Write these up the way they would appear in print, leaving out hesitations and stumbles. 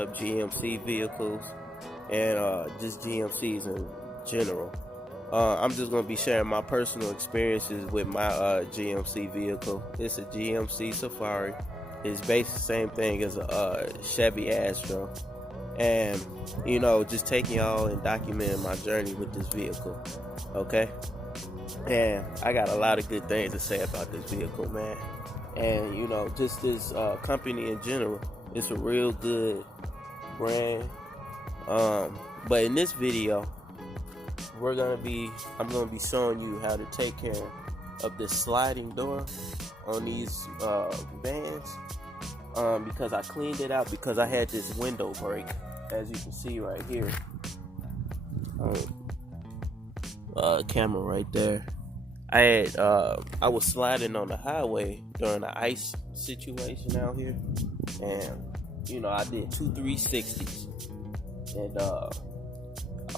up GMC vehicles and just GMCs in general. I'm just going to be sharing my personal experiences with my GMC vehicle. It's a GMC Safari. It's basically the same thing as a Chevy Astro. And, you know, just taking y'all and documenting my journey with this vehicle. Okay? And I got a lot of good things to say about this vehicle, man. And, you know, just this company in general. It's a real good brand. But in this video, I'm gonna be showing you how to take care of this sliding door on these vans, because I cleaned it out because I had this window break, as you can see right here. Camera right there. I was sliding on the highway during the ice situation out here, and you know I did 2 360s, and I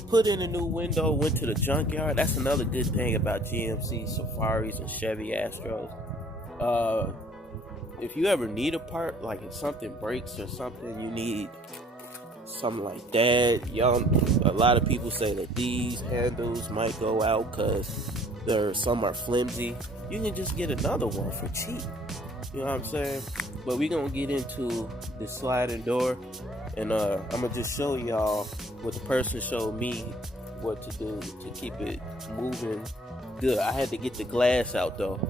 put in a new window, went to the junkyard. That's another good thing about GMC Safaris and Chevy Astros. If you ever need a part, like if something breaks or something, you need something like that. A lot of people say that these handles might go out because some are flimsy. You can just get another one for cheap. You know what I'm saying? But we're going to get into the sliding door. And I'm going to just show y'all what the person showed me what to do to keep it moving good. I had to get the glass out though.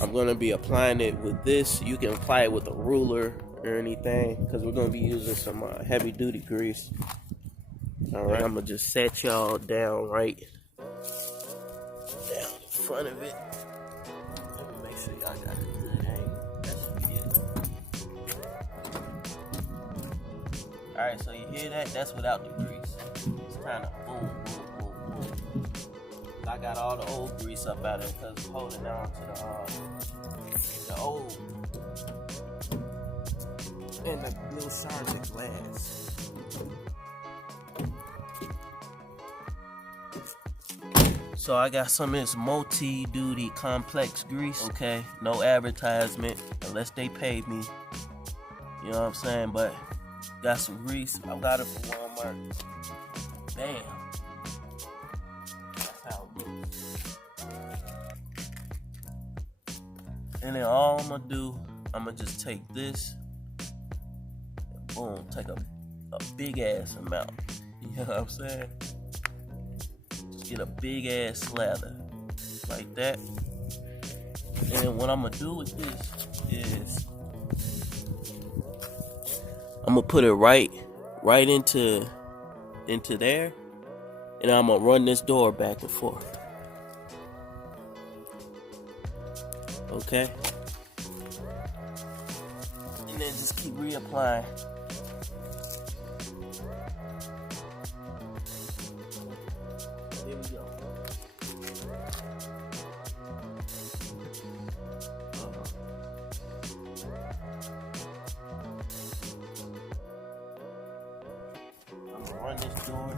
I'm going to be applying it with this. You can apply it with a ruler or anything, because we're going to be using some heavy duty grease. Alright, I'm going to just set y'all down right down in front of it. Let me make sure y'all got a good angle. That should be it. Alright, so you hear that? That's without the grease. It's kind of boom, boom, boom, boom. I got all the old grease up out of it because I'm holding on to the old and the little shards of glass. So I got some of this multi-duty complex grease, okay? No advertisement unless they pay me. You know what I'm saying? But got some grease. I got it from Walmart. Bam. That's how it looks. And then all I'm gonna do, I'm gonna just take this and boom, take a big ass amount. You know what I'm saying? Just get a big ass slather like that. And then what I'm gonna do with this is I'm gonna put it right into there, and I'm gonna run this door back and forth. Okay? And then just keep reapplying. Here we go. I'm gonna run this door.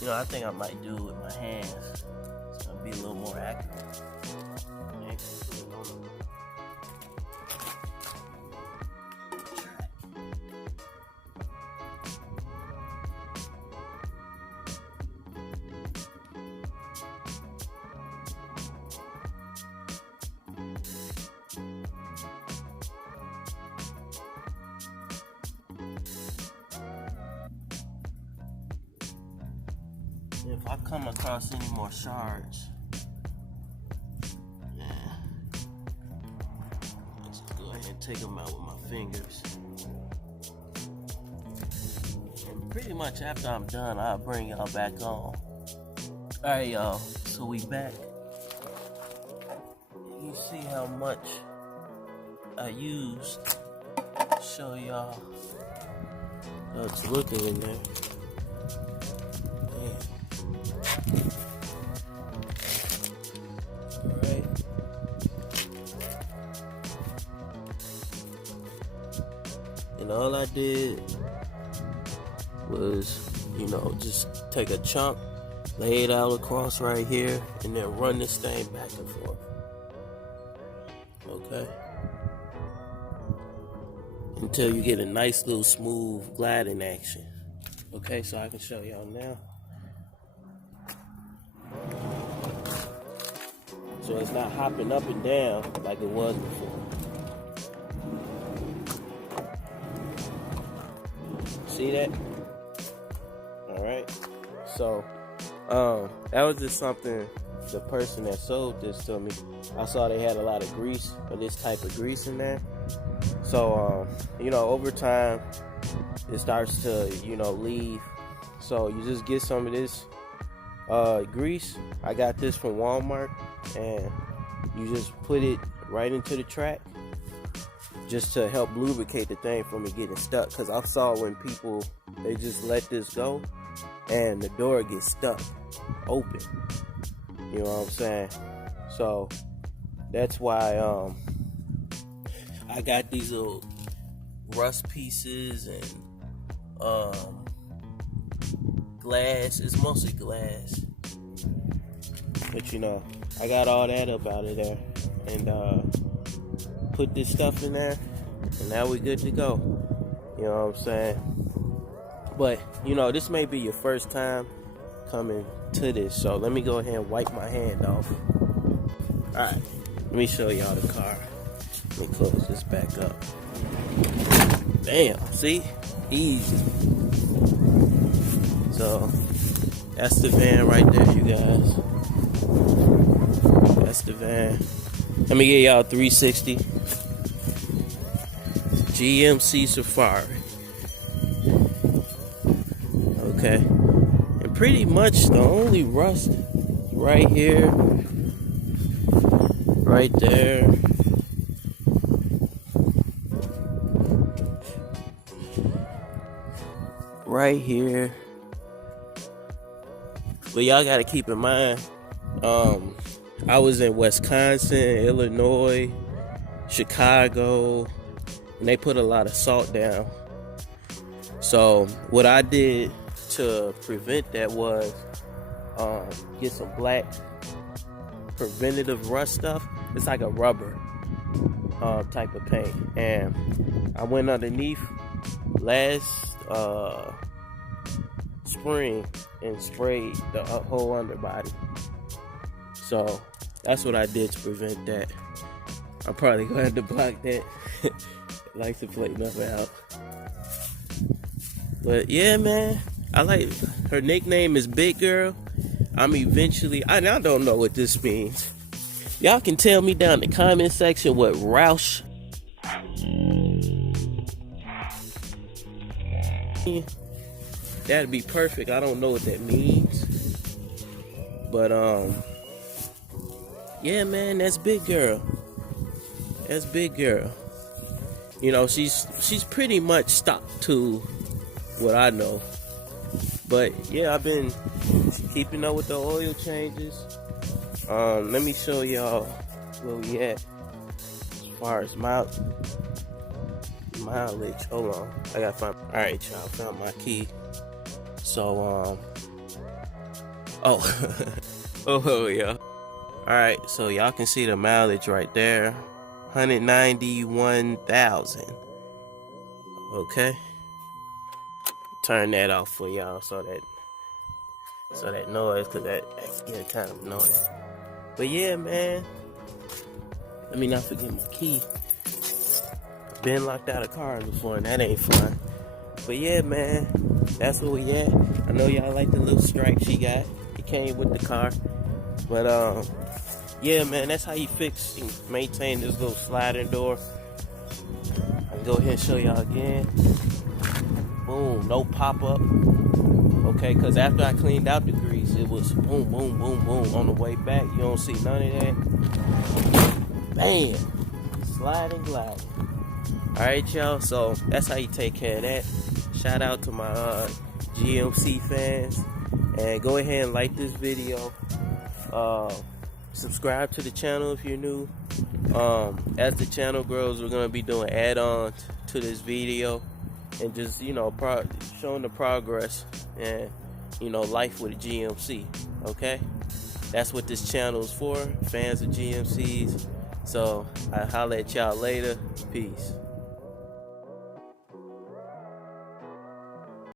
You know, I think I might do it with my hands. It's gonna be a little more accurate. If I come across any more shards, let's go ahead and take them out with my fingers. And pretty much after I'm done, I'll bring y'all back on. Alright, y'all, so we back. You see how much I used to show y'all how it's looking in there. Alright. And all I did was, just take a chunk, lay it out across right here, and then run this thing back and forth. Okay? Until you get a nice little smooth gliding action. Okay, so I can show y'all now. So it's not hopping up and down like it was before. See that? Alright. So, that was just something the person that sold this to me, I saw they had a lot of grease, or this type of grease in there. So, over time, it starts to, leave. So you just get some of this grease. I got this from Walmart, and you just put it right into the track just to help lubricate the thing from it getting stuck. Because I saw when people, they just let this go and the door gets stuck open. You know what I'm saying? So that's why I got these little rust pieces and glass. It's mostly glass, but I got all that up out of there and put this stuff in there, and now we're good to go. You know what I'm saying? But this may be your first time coming to this, so let me go ahead and wipe my hand off. Alright, let me show y'all the car. Let me close this back up. Damn, see? Easy. So that's the van right there, you guys. That's the van. Let me get y'all 360. GMC Safari. Okay. And pretty much the only rust right here, right there, right here. But y'all gotta keep in mind, I was in Wisconsin, Illinois, Chicago, and they put a lot of salt down. So what I did to prevent that was get some black preventative rust stuff. It's like a rubber type of paint, and I went underneath last spring and sprayed the whole underbody. So that's what I did to prevent that. I'm probably gonna have to block that. Likes to play nothing out. But yeah, man, I like her nickname is Big Girl. I'm eventually, I don't know what this means. Y'all can tell me down in the comment section what Roush. That'd be perfect. I don't know what that means. But yeah, man, that's Big Girl. That's Big Girl. She's pretty much stuck to what I know. But yeah, I've been keeping up with the oil changes. Let me show y'all where we at as far as mileage. Hold on, I gotta find. All right, y'all, found my key. So oh yeah. All right, so y'all can see the mileage right there, 191,000. Okay. Turn that off for y'all so that noise, cause that's getting kind of annoying. But yeah, man, let me not forget my key. I've been locked out of cars before, and that ain't fun. But yeah, man, that's where we at. I know y'all like the little stripe she got. It came with the car. But yeah, man, that's how you fix and maintain this little sliding door. I can go ahead and show y'all again. Boom, no pop-up. Okay, because after I cleaned out the grease, it was boom, boom, boom, boom. On the way back, you don't see none of that. Bam! Slide and glide. Alright, y'all, so that's how you take care of that. Shout out to my GMC fans. And go ahead and like this video. Subscribe to the channel if you're new. As the channel grows, we're gonna be doing add-ons to this video and just, you know, showing the progress and, you know, life with a GMC. Okay, that's what this channel is for, fans of GMCs. So I holler at y'all later. Peace.